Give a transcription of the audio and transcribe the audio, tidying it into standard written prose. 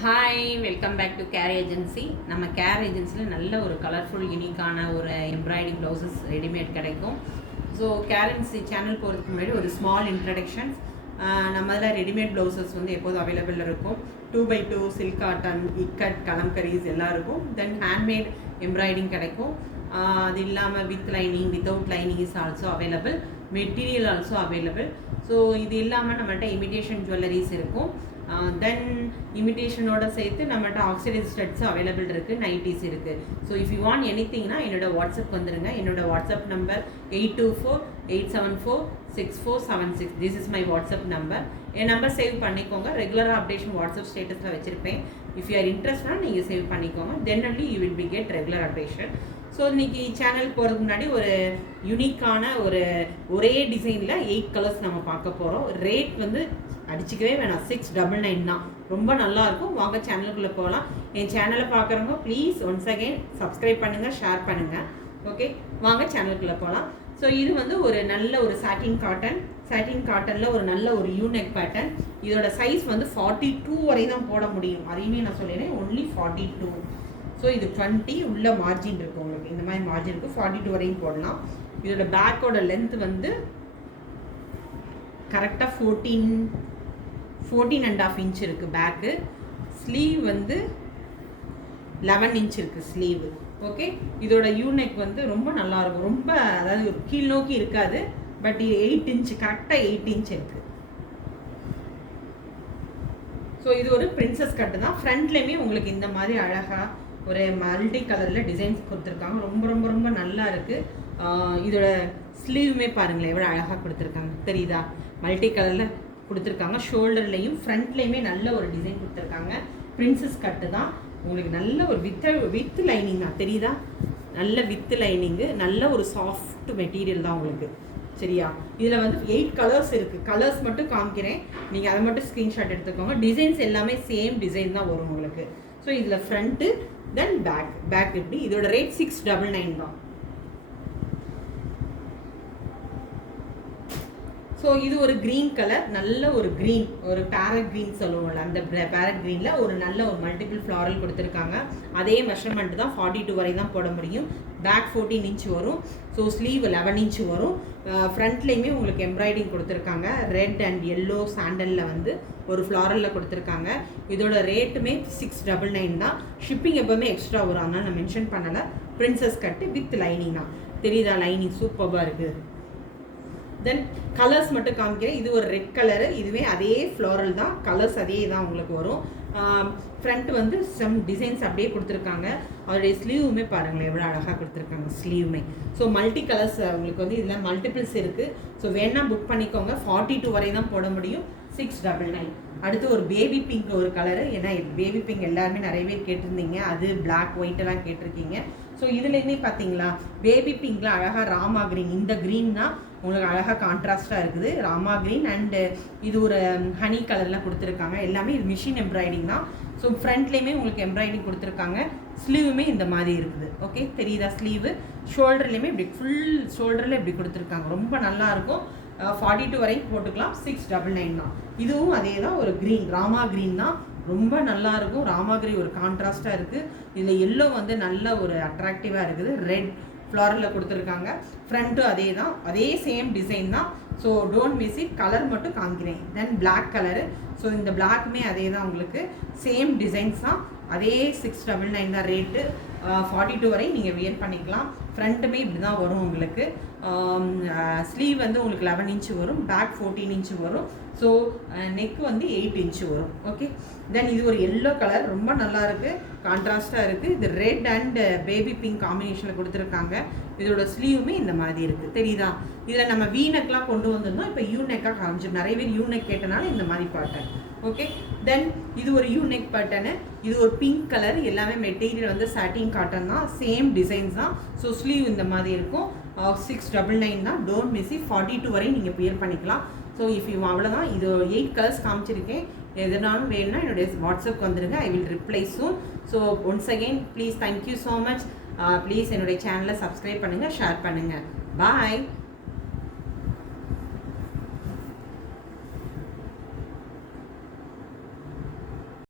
Hi, welcome back to care agency. நம்ம care ஏஜென்சியில் நல்ல ஒரு கலர்ஃபுல் யூனிக்கான ஒரு எம்ப்ராய்டிங் ப்ளவுசஸ் ரெடிமேட் கிடைக்கும். ஸோ கேர் ஏஜென்சி சேனல் போகிறதுக்கு முன்னாடி ஒரு ஸ்மால் இன்ட்ரடக்ஷன்ஸ். நம்ம அதில் ரெடிமேட் ப்ளவுசஸ் வந்து எப்போதும் அவைலபிள் இருக்கும். 2x2 சில்க் காட்டன், இக்கட், கலம்கரீஸ் எல்லாம் இருக்கும். தென் ஹேண்ட்மேட் எம்ப்ராய்டிங் கிடைக்கும். அது இல்லாமல் with lining, without lining is also available. Material also available. So இது இல்லாமல் நம்மள்கிட்ட இமிடேஷன் ஜுவல்லரிஸ் இருக்கும். தென் இமிடேஷனோட சேர்த்து நம்மகிட்ட ஆக்சிடைஸ் ஸ்டட்ஸ் அவைலபிள் இருக்குது, நைட்டிஸ் இருக்குது. ஸோ இஃப் யூ வாண்ட் எனிதிங்னா என்னோட வாட்ஸ்அப் வந்துடுங்க. என்னோட WhatsApp number 8248746476. This is my WhatsApp number. N number save பண்ணிக்கோங்க. ரெகுலராக அப்டேஷன் வாட்ஸ்அப் ஸ்டேட்டஸில் வச்சுருப்பேன். இஃப் யூ ஆர் இன்ட்ரெஸ்ட்னா நீங்கள் சேவ் பண்ணிக்கோங்க. Then only you will be get regular updation. So இன்றைக்கி சேனல் போகிறதுக்கு முன்னாடி ஒரு யூனிக்கான ஒரே டிசைனில் 8 கலர்ஸ் நம்ம பார்க்க போகிறோம். ரேட் வந்து அடிச்சிக்கவே வேணாம், 699 தான். ரொம்ப நல்லாயிருக்கும். வாங்க சேனலுக்குள்ளே போகலாம். என் சேனலை பார்க்குறவங்க ப்ளீஸ் ஒன்ஸ் அகெயின் சப்ஸ்கிரைப் பண்ணுங்கள், ஷேர் பண்ணுங்கள். ஓகே, வாங்க சேனலுக்குள்ளே போகலாம். ஸோ இது வந்து ஒரு நல்ல ஒரு சாட்டின் காட்டனில் ஒரு நல்ல ஒரு யூனெக் பேட்டர்ன். இதோட சைஸ் வந்து 42 வரை தான் போட முடியும். அதையுமே நான் சொல்லிடுறேன், ஒன்லி 42. ஸோ இது 20 உள்ள மார்ஜின் இருக்குது. உங்களுக்கு இந்த மாதிரி மார்ஜின் இருக்குது, 42 வரையும் போடலாம். இதோட பேக்கோட லென்த் வந்து கரெக்டாக 14.5 இன்ச் இருக்குது பேக்கு. ஸ்லீவ் வந்து 11 இன்ச் இருக்குது ஸ்லீவ். ஓகே, இதோட யூனெக் வந்து ரொம்ப நல்லாயிருக்கும். ரொம்ப அதாவது கீழ் நோக்கி இருக்காது, பட் 8 இன்ச், கரெக்டாக 8 இன்ச் இருக்குது. ஸோ இது ஒரு பிரின்சஸ் கட்டு தான். ஃப்ரண்ட்லேயுமே உங்களுக்கு இந்த மாதிரி அழகாக ஒரு மல்டி கலரில் டிசைன்ஸ் கொடுத்துருக்காங்க. ரொம்ப ரொம்ப ரொம்ப நல்லா இருக்குது. இதோட ஸ்லீவுமே பாருங்களேன் எவ்வளோ அழகாக கொடுத்துருக்காங்க, தெரியுதா? மல்டி கலரில் கொடுத்துருக்காங்க. ஷோல்டர்லேயும் ஃப்ரண்ட்லேயுமே நல்ல ஒரு டிசைன் கொடுத்துருக்காங்க. பிரின்சஸ் கட்டு தான். உங்களுக்கு நல்ல ஒரு வித் லைனிங் தான், தெரியுதா? நல்ல வித் லைனிங்கு, நல்ல ஒரு சாஃப்ட் மெட்டீரியல் தான் உங்களுக்கு. சரியா? இதில் வந்து 8 கலர்ஸ் இருக்குது. கலர்ஸ் மட்டும் காமிக்கிறேன், நீங்கள் அதை மட்டும் ஸ்க்ரீன்ஷாட் எடுத்துக்கோங்க. டிசைன்ஸ் எல்லாமே சேம் டிசைன் தான் வரும் உங்களுக்கு. ஸோ இதில் ஃப்ரண்ட்டு, தென் பேக் இப்படி. இதோட ரேட் 699 தான். ஸோ இது ஒரு க்ரீன் கலர், நல்ல ஒரு க்ரீன், ஒரு பேரட் க்ரீன் சொல்லுவோம்ல, அந்த பேரட் க்ரீனில் ஒரு நல்ல ஒரு மல்டிபிள் ஃப்ளாரல் கொடுத்துருக்காங்க. அதே மெஷர்மெண்ட் தான், 42 வரை தான் போட முடியும். பேக் 14 இன்ச் வரும். ஸோ ஸ்லீவ் 11 இன்ச் வரும். ஃப்ரண்ட்லேயுமே உங்களுக்கு எம்ப்ராய்டிங் கொடுத்துருக்காங்க. ரெட் அண்ட் எல்லோ சாண்டலில் வந்து ஒரு ஃப்ளாரலில் கொடுத்துருக்காங்க. இதோட ரேட்டுமே 699 தான். ஷிப்பிங் எப்போவுமே எக்ஸ்ட்ரா வரும், அதனால் நான் மென்ஷன் பண்ணலை. பிரின்சஸ் கட்டு வித் லைனிங் தான். தெரியுதா? லைனிங் சூப்பராக இருக்குது. தென் கலர்ஸ் மட்டும் காமிக்கிறேன். இது ஒரு ரெட் கலரு, இதுவே அதே ஃப்ளோரல் தான், கலர்ஸ் அதே தான் உங்களுக்கு வரும். ஃப்ரண்ட் வந்து சம் டிசைன்ஸ் அப்படியே கொடுத்துருக்காங்க. அதோடைய ஸ்லீவுமே பாருங்களேன் எவ்வளோ அழகாக கொடுத்துருக்காங்க ஸ்லீவுமே. ஸோ மல்டி கலர்ஸ் உங்களுக்கு வந்து இதில் மல்டிபிள்ஸ் இருக்குது. ஸோ வேணால் புக் பண்ணிக்கோங்க. 42 வரை தான் போட முடியும். 699. அடுத்து ஒரு பேபி பிங்க் ஒரு கலரு. ஏன்னா பேபி பிங்க் எல்லாருமே நிறைய பேர் கேட்டிருந்தீங்க, அது பிளாக் ஒயிட் எல்லாம் கேட்டிருக்கீங்க. ஸோ இதுலேயுமே பார்த்தீங்களா பேபி பிங்க்ல அழகாக ராமா க்ரீன், இந்த க்ரீன் தான் உங்களுக்கு அழகாக கான்ட்ராஸ்டாக இருக்குது. ராமா க்ரீன் அண்டு இது ஒரு ஹனி கலர்லாம் கொடுத்துருக்காங்க. எல்லாமே இது மிஷின் எம்ப்ராய்டிங் தான். ஸோ ஃப்ரண்ட்லேயுமே உங்களுக்கு எம்ப்ராய்டிங் கொடுத்துருக்காங்க. ஸ்லீவுமே இந்த மாதிரி இருக்குது. ஓகே, தெரியுதா? ஸ்லீவு ஷோல்டர்லேயுமே இப்படி ஃபுல் ஷோல்டரில் இப்படி கொடுத்துருக்காங்க. ரொம்ப நல்லாயிருக்கும். 42 வரைக்கும் போட்டுக்கலாம். 699 தான். இதுவும் அதே தான், ஒரு க்ரீன், ராமா க்ரீன் தான். ரொம்ப நல்லாயிருக்கும். ராமா க்ரீன் ஒரு கான்ட்ராஸ்டாக இருக்குது. இதில் எல்லோ வந்து நல்ல ஒரு அட்ராக்டிவாக இருக்குது. ரெட் ஃப்ளாரில் கொடுத்துருக்காங்க. ஃப்ரண்ட்டும் அதே தான், அதே சேம் டிசைன் தான். So don't miss it. Colour மட்டும் காமிக்கிறேன். Then black colour. ஸோ இந்த பிளாக்குமே அதே தான், உங்களுக்கு சேம் டிசைன்ஸ் தான். அதே 699 தான் ரேட்டு. 42 வரை நீங்கள் வியர் பண்ணிக்கலாம். ஃப்ரண்ட்டுமே இப்படி தான் வரும் உங்களுக்கு. ஸ்லீவ் வந்து உங்களுக்கு 11 இன்ச்சு வரும். பேக் 14 இன்ச்சு வரும். ஸோ நெக் வந்து 8 இன்ச்சு வரும். ஓகே, தென் இது ஒரு எல்லோ கலர், ரொம்ப நல்லா இருக்குது, கான்ட்ராஸ்டாக இருக்குது. இது ரெட் அண்ட் பேபி பிங்க் காம்பினேஷனில் கொடுத்துருக்காங்க. இதோட ஸ்லீவுமே இந்த மாதிரி இருக்குது, தெரியுதா? இதில் நம்ம வீநெக்லாம் கொண்டு வந்திருந்தோம், இப்போ யூநெக்காக காமிச்சிடும். நிறைய பேர் யூநெக் கேட்டனால இந்த மாதிரி பேட்டர்ன். ஓகே, தென் இது ஒரு யூநெக் பேட்டர்னு. இது ஒரு பிங்க் கலர். எல்லாமே மெட்டீரியல் வந்து சாட்டின் காட்டன் தான், சேம் டிசைன்ஸ் தான். ஸோ ஸ்லீவ் இந்த மாதிரி இருக்கும். 699 தான். Don't miss it. 42 வரை நீங்கள் வியர் பண்ணிக்கலாம். ஸோ இஃப் யூ அவ்வளோதான். இது 8 கலர்ஸ் காமிச்சிருக்கேன். எதுனாலும் வேணும்னா என்னுடைய வாட்ஸ்அப் வந்துடுங்க. I will reply soon. So once again please thank you so much. Please என்னுடைய சேனலை சப்ஸ்கிரைப் பண்ணுங்கள், ஷேர் பண்ணுங்கள். பாய்.